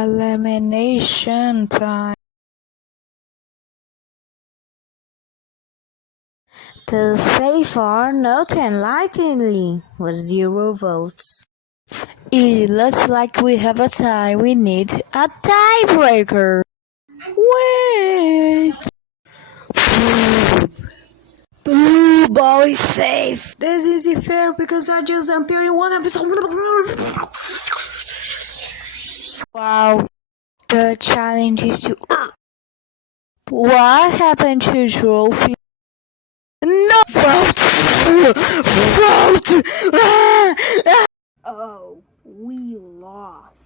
Elimination time. To say far, not enlighteningly, with 0 votes. It looks like we have a tie. We need a tiebreaker. Wait! Blue ball is safe. This isn't fair because I just appeared in one episode. Wow. The challenge is to... What happened to trophy? No vote! Vote! Oh, we lost.